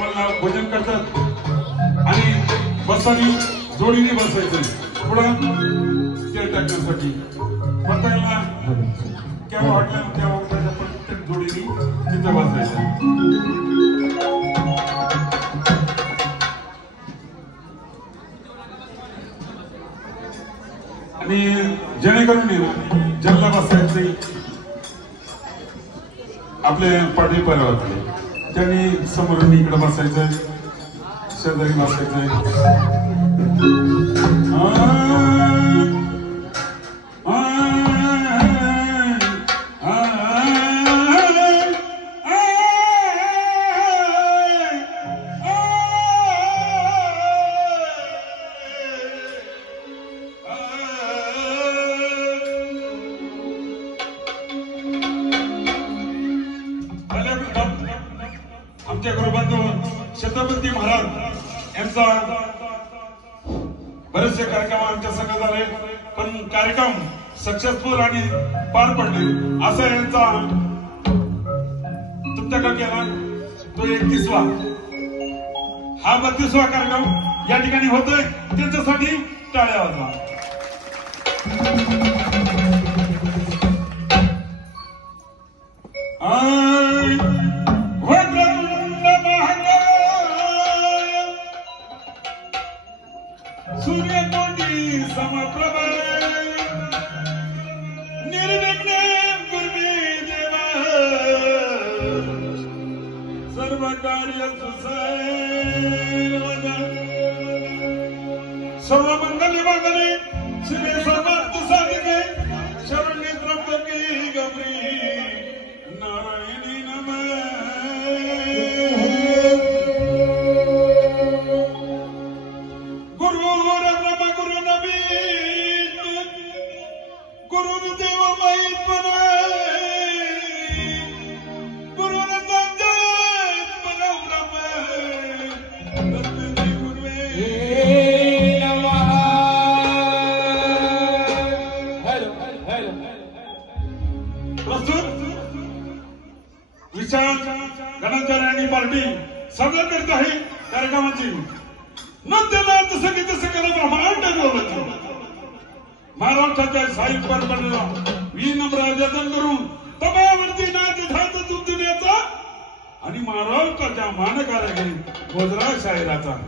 देवाला भजन करतात आणि बसानी जोडीने बसायचं पुढं तेल टाकण्यासाठी प्रत्येकाला केव्हा वाटलं तेव्हा त्याच्या प्रत्येक जोडीने तिथं बसायचं. आणि जेणेकरून ज्यांना बसायचं नाही आपले पाटील परिवारातले त्यांनी समोरून इकडे बसायचं शेजारी बसायचं. आमच्या गुरुबंधू छत्रपती महाराज यांचा बरेचसे कार्यक्रम आमच्या संघ झाले पण कार्यक्रम सक्सेसफुल आणि पार पडले असा यांचा तुमच्याकडे केला तो 31वा हा 32वा कार्यक्रम या ठिकाणी होतोय त्यांच्यासाठी टाळ्या वाजवा. सूर्यकोटी समप्रभ निर्विघ्न कुर्मे देवा सर्व कार्य सर्व मंगल मंगले शिवे सर्वार्थ साधिके शरण्ये त्र्यंबके गौरी नारायणी नमः. विशाल गणाचार्य पार्टी सादर करत आहे कार्यक्रमाची नृत्यनाथ संगीत सकल ब्रह्मांड महाराष्ट्राच्या साहित्य परंपरेला विनम्र जतन करून तबावरती नाच धात दुनियाचा आणि महाराष्ट्राच्या मानकार्याकडे गोजरा शाहिराचा.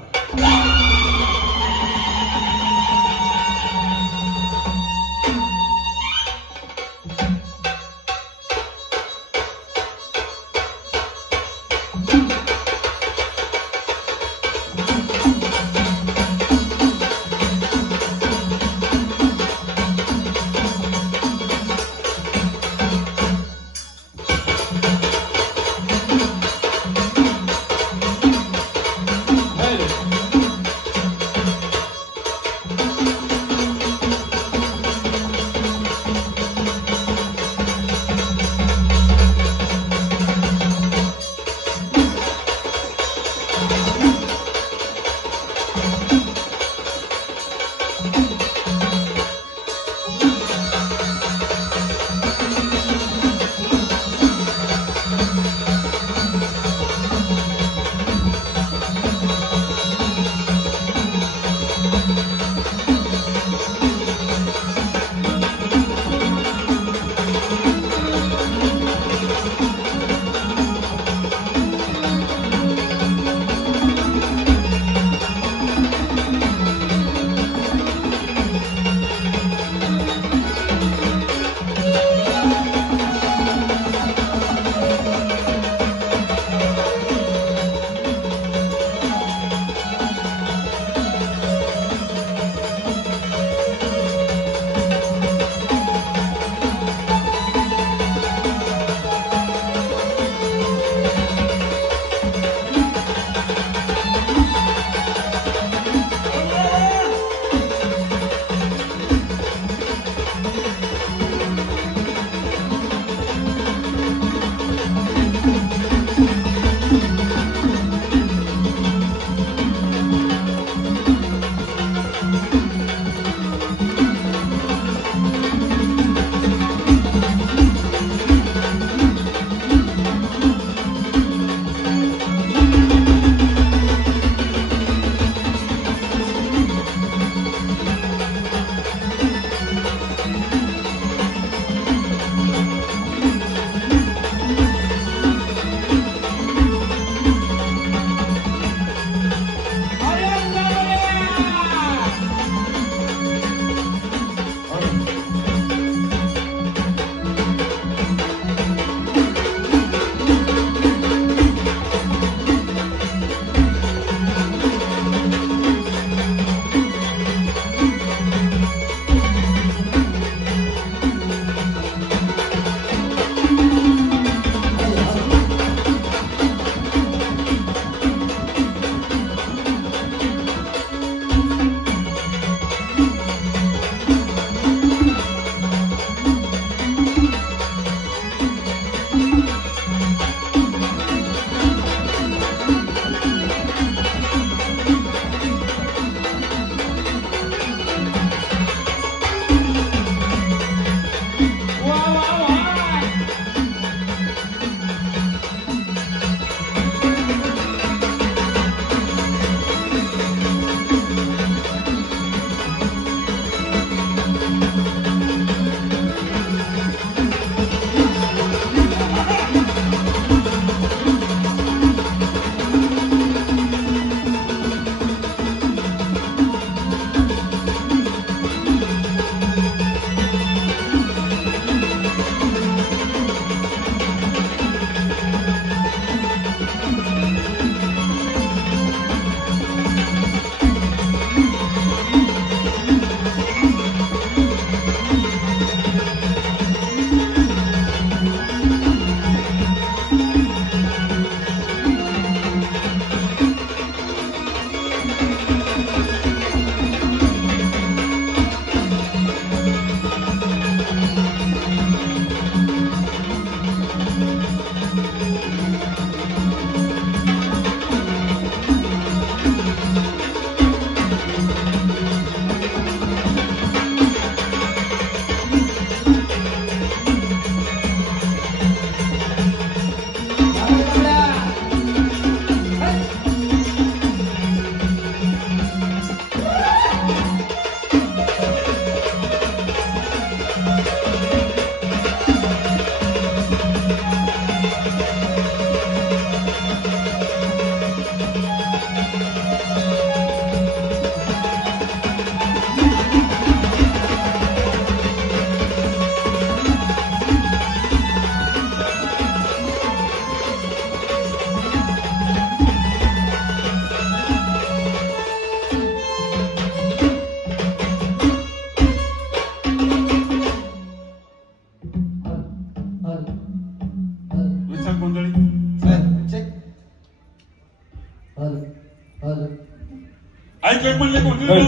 ऐकलं म्हणले कोणते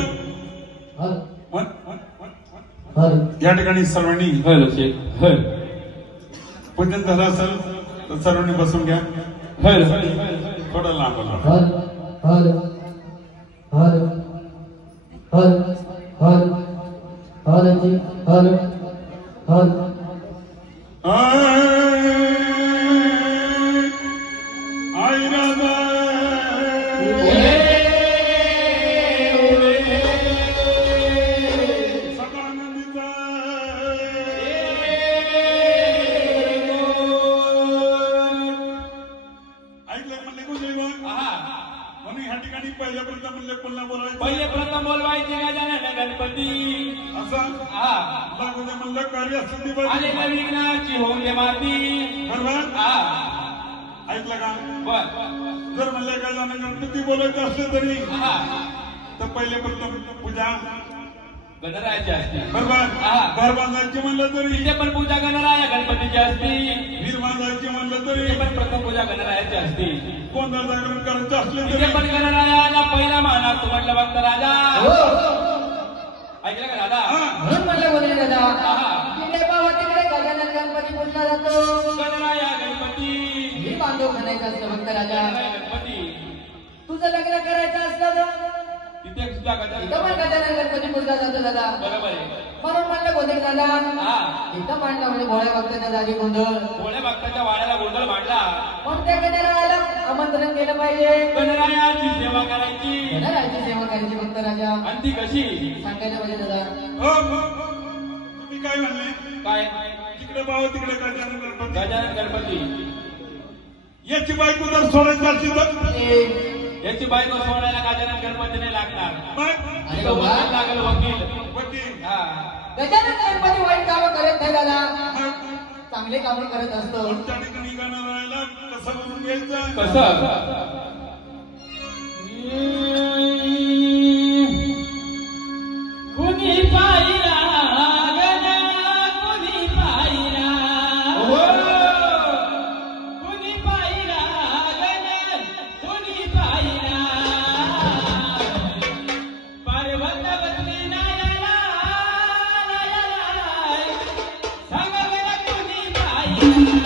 या ठिकाणी सर्वांनी पूजन झालं असेल तर सर्वांनी बसून घ्या. थोडं लांब आई राजा पहिले प्रथम बोलवायचे गजानन गणपती असं लागू दे म्हणलं कार्य आले विघ्नाची होऊन दे माती. बरोबर ऐकलं का? जर म्हणलं गजानन गणपती बोलायचं असलं तरी तर पहिले प्रथम पूजा गणरायाची असते. बरोबर घर बांधायची म्हणलं तरी तिथे पण पूजा गणराया गणपतीची असते. वीर बांधायची म्हणलं तरी पण प्रथम पूजा गणरायाची असते. कोणता जागरण करायचं असलं तिथे तरी पण गणरायाला पहिला मान असतो म्हटलं भक्त राजा. ऐकलं का दादा? म्हणून म्हटलं बोलले दादा तिकडे बाबा तिकडे गजानन गणपती पूजला जातो. गणराया गणपती मी बांधव म्हणायचं असतं भक्त राजा. गणपती तुझं लग्न करायचं असलं तर तिथे सुद्धा गजानन गजानन गणपती पूजला जातो दादा. बरोबर आहे. म्हणून म्हटलं गोंधळ दादा इथं मांडला म्हणजे भोळ्या भक्ताच्या जागी गोंधळ. भोळ्या भक्ताच्या वाड्याला गोंधळ मांडला पण त्या गणरायाला आमंत्रण केलं पाहिजे. गणरायाची सेवा करायची. गणरायाची सेवा करायची भक्त राजा. आणि ती कशी सांगायला पाहिजे दादा. तुम्ही काय म्हणले? काय? तिकडे बाबा तिकडे गजानन गणपती. गजानन गणपती याची बायको जर सोडायची असली तर याची बायको सोडायला गजानन गणपती नाही लागणार. अरे वकील बाबा लागेल वकील. वकील गजानन गणपती वाईट कामं करत नाही दादा. चांगले कामं करत असतो. त्या ठिकाणी गाणं राहायला कसं बोलून घ्यायचं? कसं? कुणी पाहिला गणा कुणी पाहिला कुणी पाहिला गणा कुणी पाहिला पार्वत बसली नायाला सांग गणा कुणी पाहिला.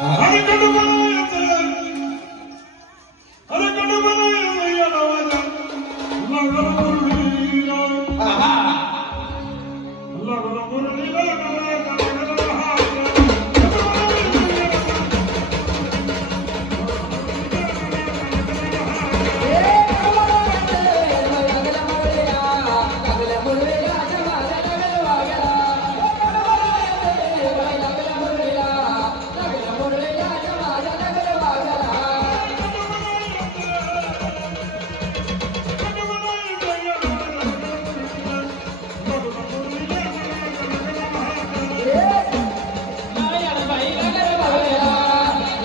अरे कडू बनायचं अरे कडू बनायचं या नावाला लागला मुरलीला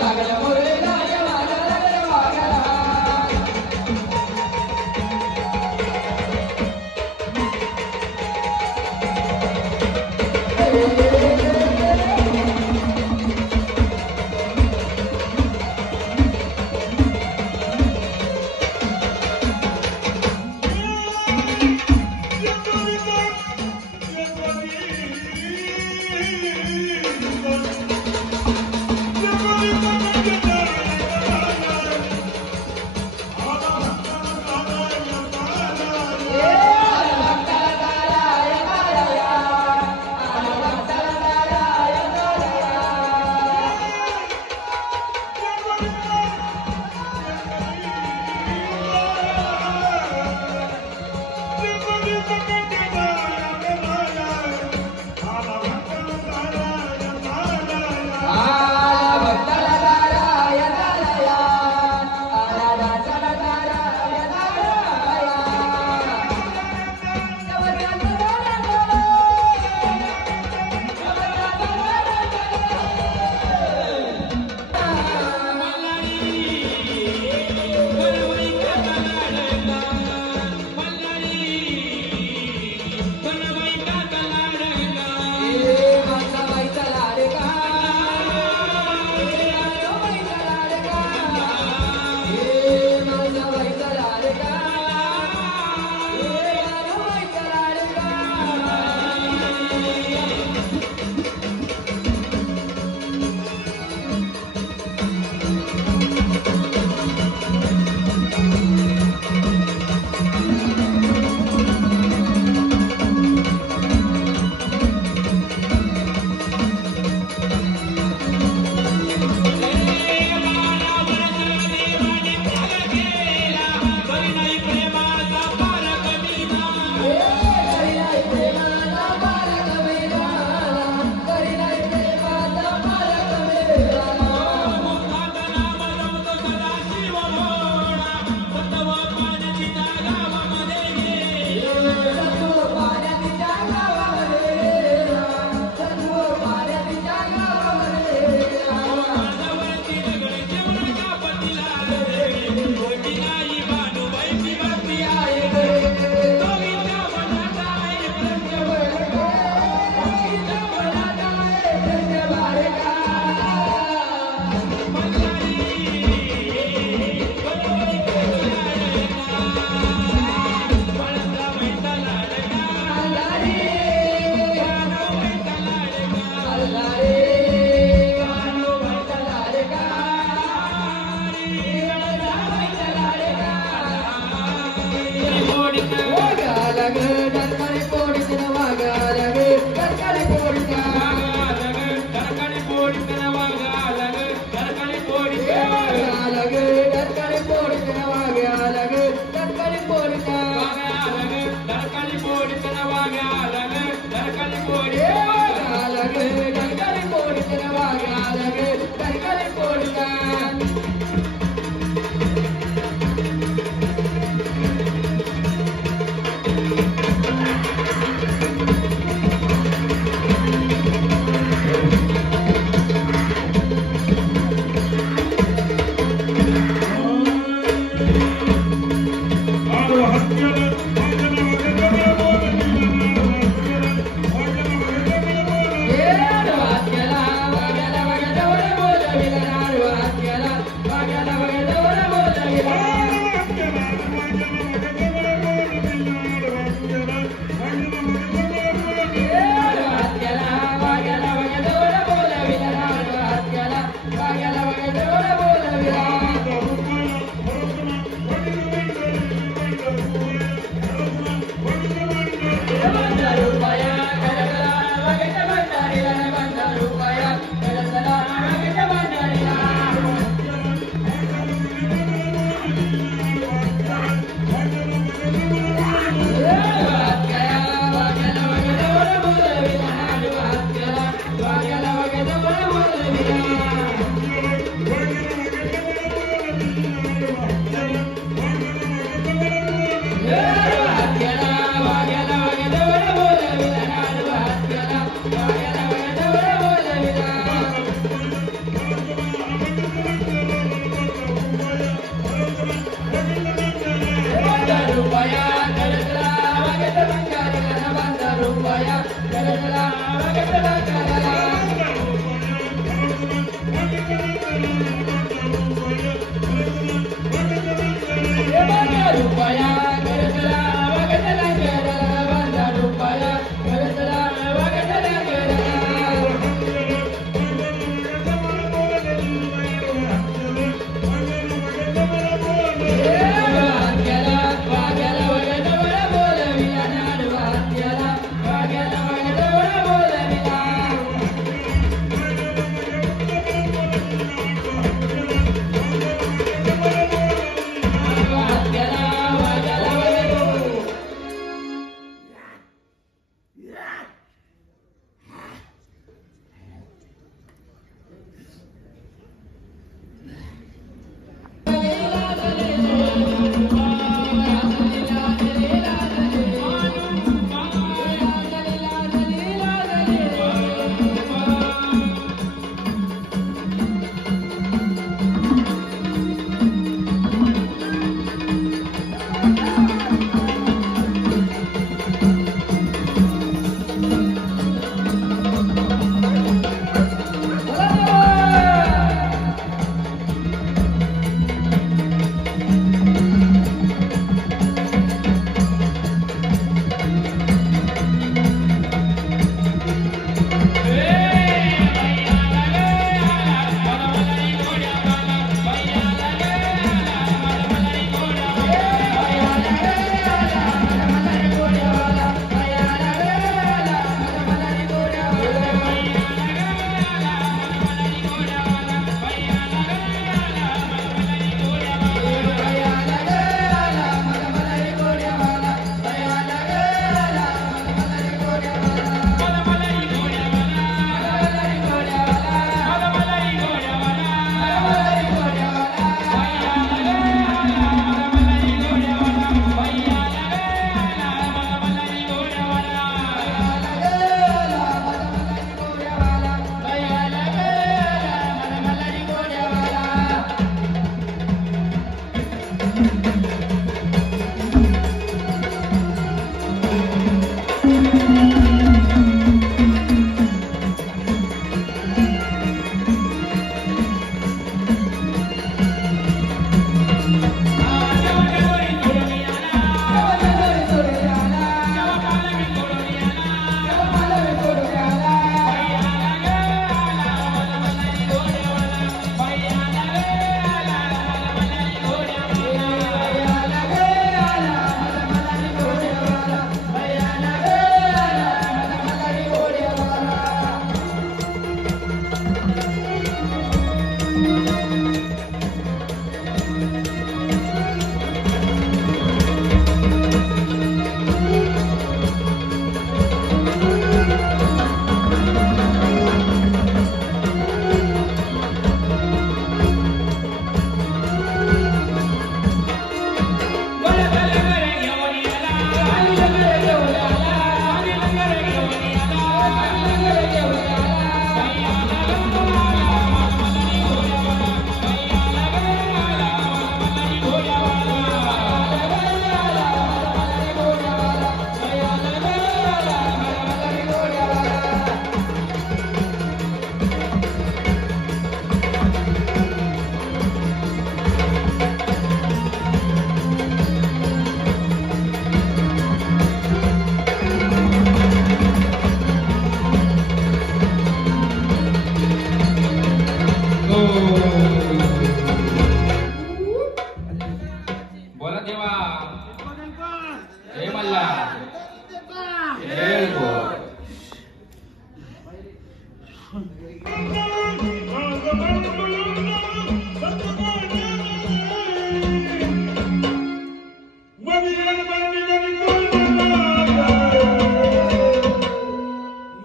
लागला मुरलीला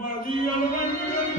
माझी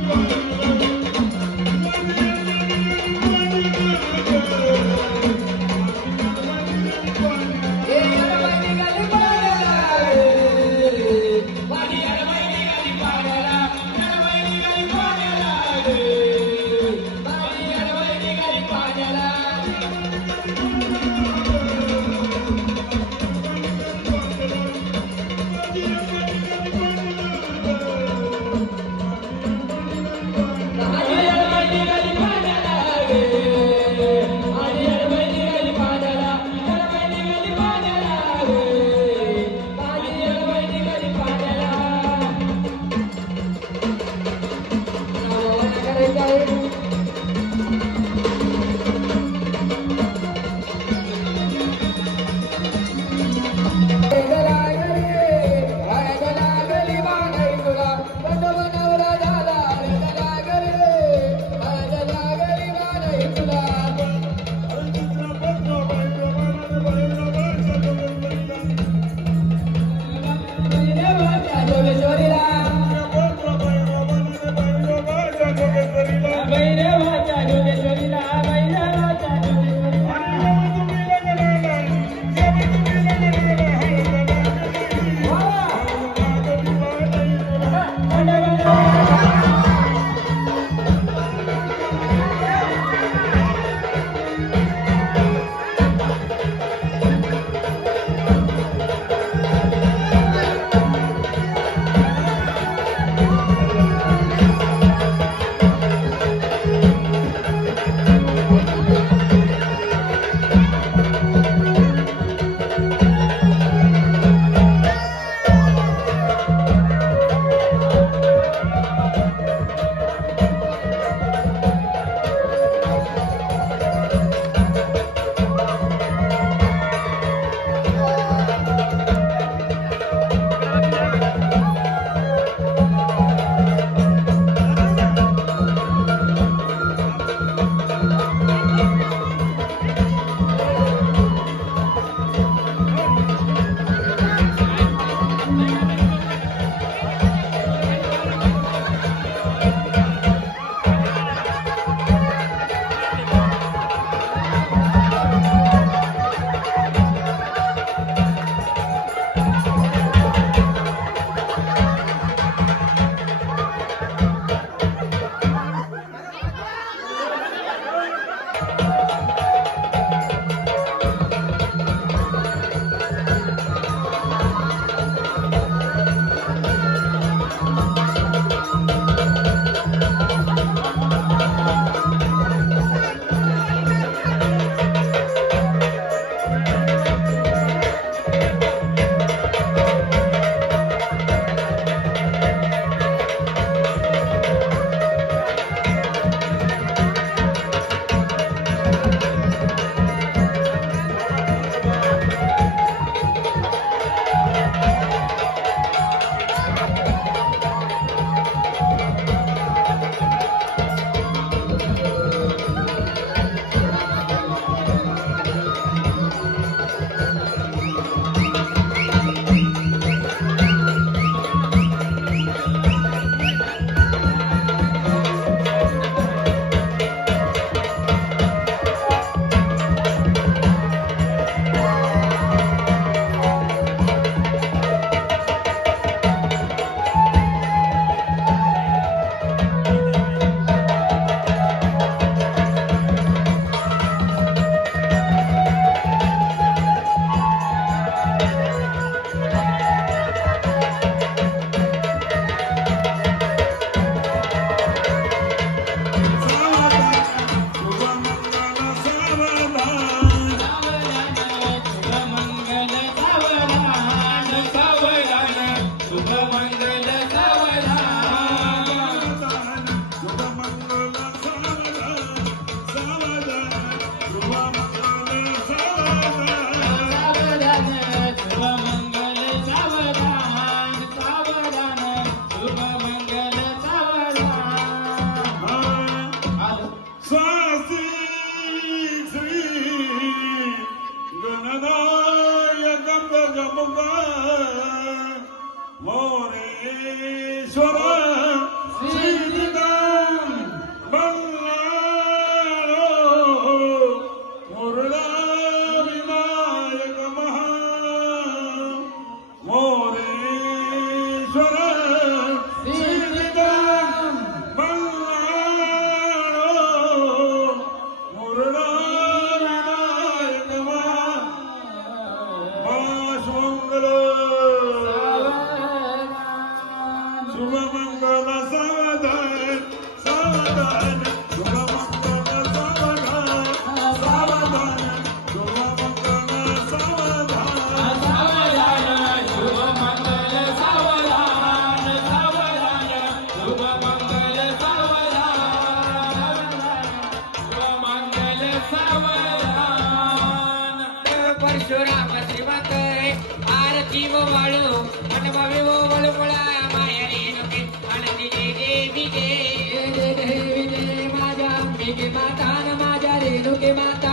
अंबिके माता न माझ्या रेणुके माता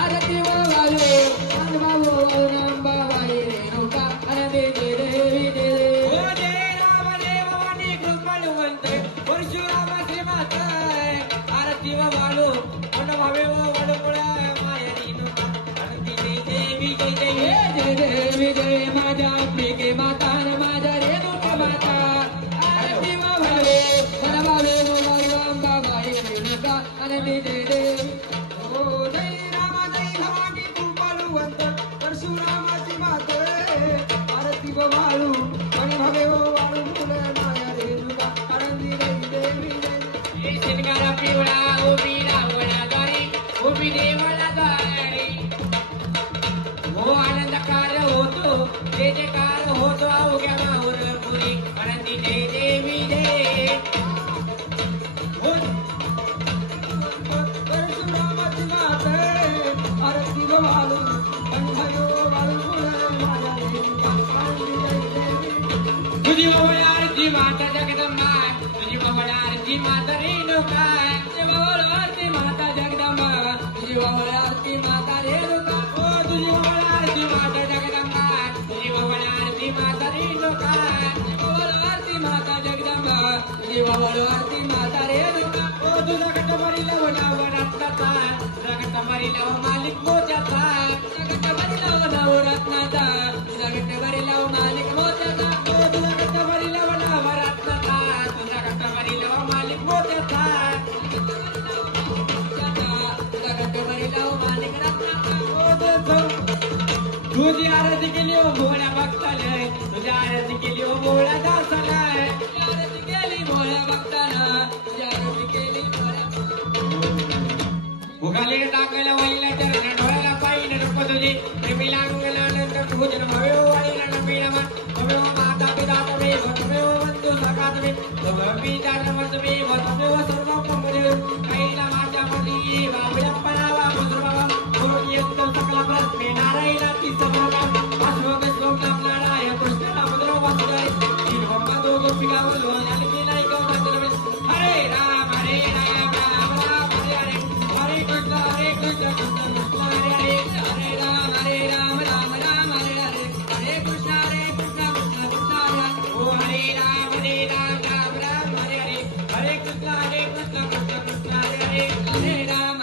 आरती वालो अनबाबो नंबाबाई रेणुका आनंदी देवी देवी ओ जय राम देव वाणी कृपाळवंत परशुराम श्रीमात आरती वालो मन भावे वडमुळा माया रेणुका आनंदी देवी जय जय जय देवी जय माझ्या अंबिके माता न माझ्या रेणुके माता आरती वालो अनबाबो नंबाबाई रेणुका आनंदी देवी ओ जय राम जय भवानी कृपाळवंत परशुरामाची मात आरती वालो मन भावे वडमुळा माया रेणुका आनंदी देवी जय शिंगारा पिवळा उभी रावणाद्वारी उभी देवळाद्वारी हो आनंदकार होतो जय जयकार होतो अवघ्या माहुर पुरी आनंदी जय देवी जय हो परशुरामाची मात आरती वालो पंढयो वालो माझ्या रेणुका आनंदी जय देवी तुझी आरती माता जगदंबा तुझी आरती माता रेणुका आरती माता जगदंबा तुझी आरती माता रेणुका ओ तुझी आरती माता जगदंबा तुझी आरती माता रेणुका आरती माता जगदंबा तुझी आरती माता रेणुका ओ तुझा कटमरीला वडावडाचा तुझा कटमरीला मालिक मोत्याचा जगतभरीला नवरत्नाचा जगतभरीला मालिक मोत्याचा ओ तुझा कटमरीला वडावडाचा तुझा कटमरीला मालिक मोत्याचा जगतभरीला मालिक रत्नाचा ओ तुझी आरती केली ओ भोळ्या भक्ताला तुझी आरती केली ओ भोळ्या दासाला आरती केली भोळ्या भक्ताला तुझी आरती केली भोळ्या उगाले टाकला वाईला चरण डोळ्याला पाहिलं रूप तुझे प्रेमीला अंगलानंद भोजन भव्यो वाईला नमीला मन भव्यो माता पिता तवे भव्यो बंधू सखा तवे पिता नमस्ते भव्यो सर्व प्रमुख कैला माता मली बाबळप्पा मुद्रवा गोयंत सकला प्रश्ने नारायणाची सभा अश्वक श्लोक नाराय कृष्णा मुद्र वसुधारी तीर्वम्मा दो गोपिका बोलो यानी नाही गौतम हरे राम राम राम हरे हरे कृष्ण कृष्ण कृष्ण हरे हरे हरे राम राम राम हरे हरे हरे कृष्ण कृष्ण कृष्ण हरे हरे ओ हरे राम राम राम हरे हरे हरे कृष्ण कृष्ण कृष्ण हरे हरे हरे राम